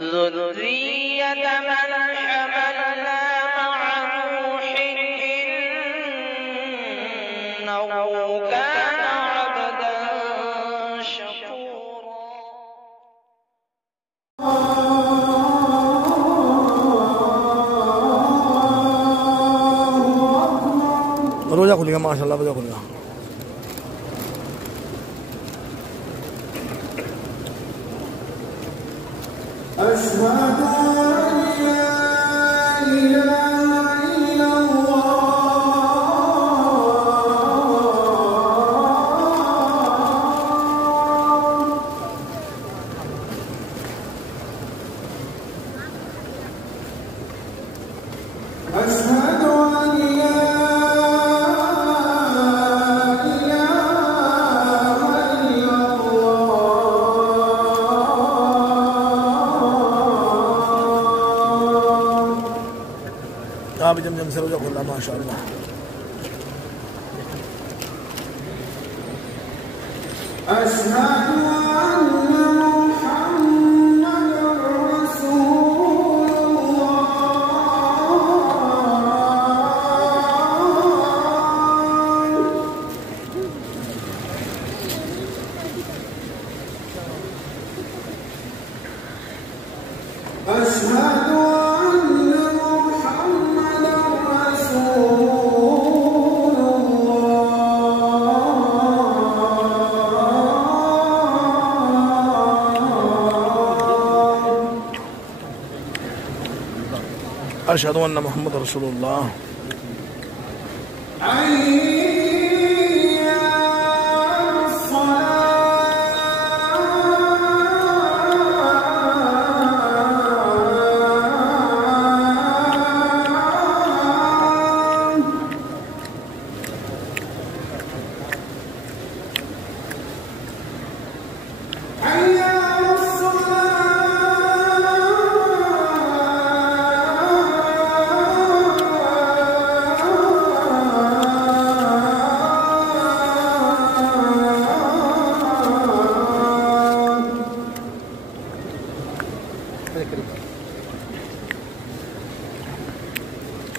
ذرية من حملنا مع نوح إنه كان عبدا شكورا. रोजा खुलेगा माशाल्लाह, रोजा खुलेगा। أشهد أن لا إله إلا الله. أشهد أن لا आप जमजम से रोजा खुला माशाअल्लाह। أشهد أن محمدًا رسول الله. أشهد अशहदु अन्ना मुहम्मद रसूलुल्लाह।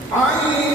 I